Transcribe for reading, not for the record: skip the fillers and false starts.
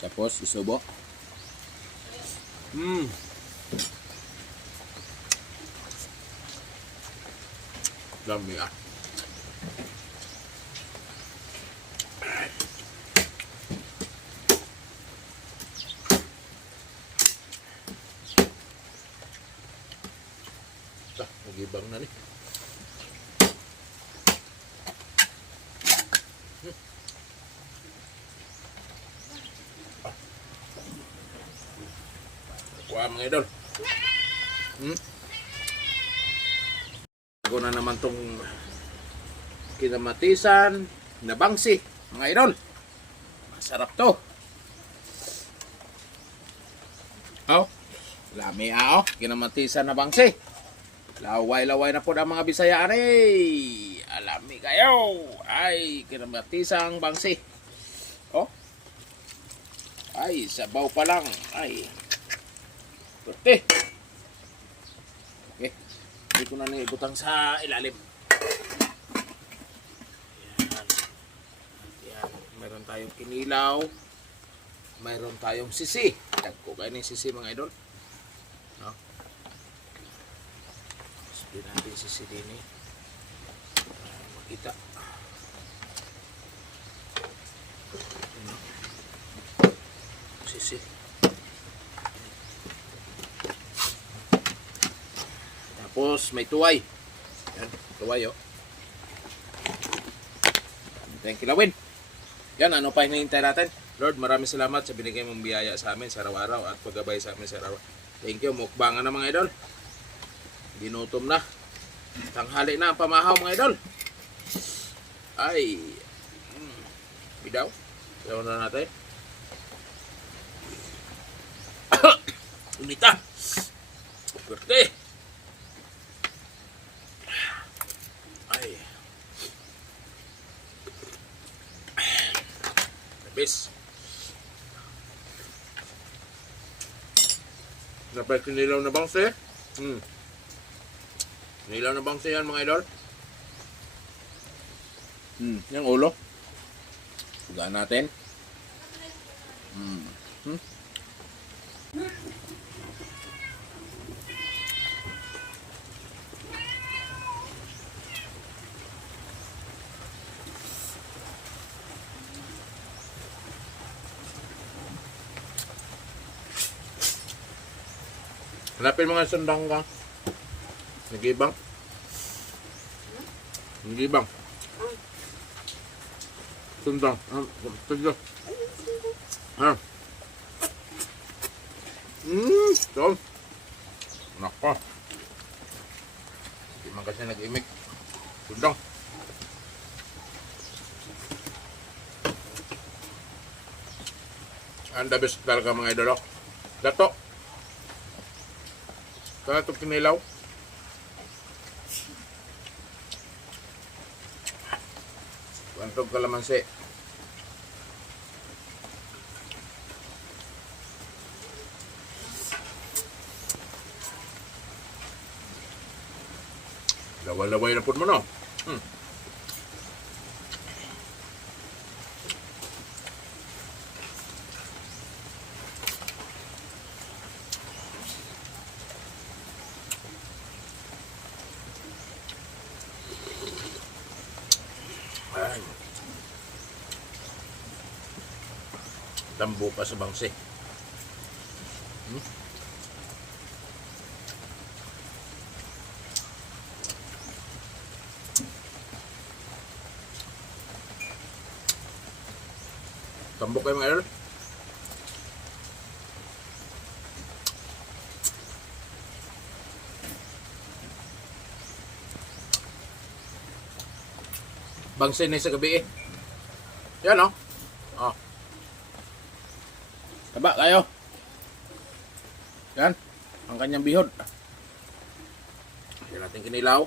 Tapos isubo. Dami ah. Nagibang na ni. Kuha mga idol. Ako na naman tong kinamatisan na bangsi mga idol. Masarap to. Oh, lami kinamatisan na bangsi. Laway-laway na po ang mga Bisaya ay. Alami kayo. Ay, kinamatisang bangsi. Oh. Ay, sabaw pa lang. Ay. Pwede. Okay. Hindi ko na ibutang sa ilalim. Yan. Yan. Meron tayong kinilaw. Meron tayong sisi. Dagko kayo ng sisi mga idol. No? Sabi natin sisi din eh. Makita. Sisi. Tapos may tuway. Yan, tuway oh. Thank you, kilawin. Yan, ano pa hinihintay natin? Lord, maraming salamat sa binigay mong biyaya sa amin sa araw-araw at paggabay sa amin sa araw-araw. Thank you, mukbangan na mga idol. Ginutom na. Tanghali na ang pamahaw mga idol. Ay. Bidaw. Bidaw na natin. Unita. Pwerte. Ay. Tapos. Dapat kinilaw na bangse. Kinilaw na bangse yan mga idol. Yung ulo. Sugaan natin. Hanapin mga sundang ka. Nagibang. Nagibang. Sundang. Tagyo. Ito. Nako. Hindi man kasi nag-imik. Sundang. Ang the best talaga mga idolo. Dato. Kaya ito kinilaw. Bantog kalamansi. Laway-laway na po mo no. Tambo pa sa bangsi. Tambok kayo mga idol. Bangsi na sa gabi eh. Yan o. Oh. Taba kayo. Yan. Ang kanyang bihod. Yan natin kinilaw.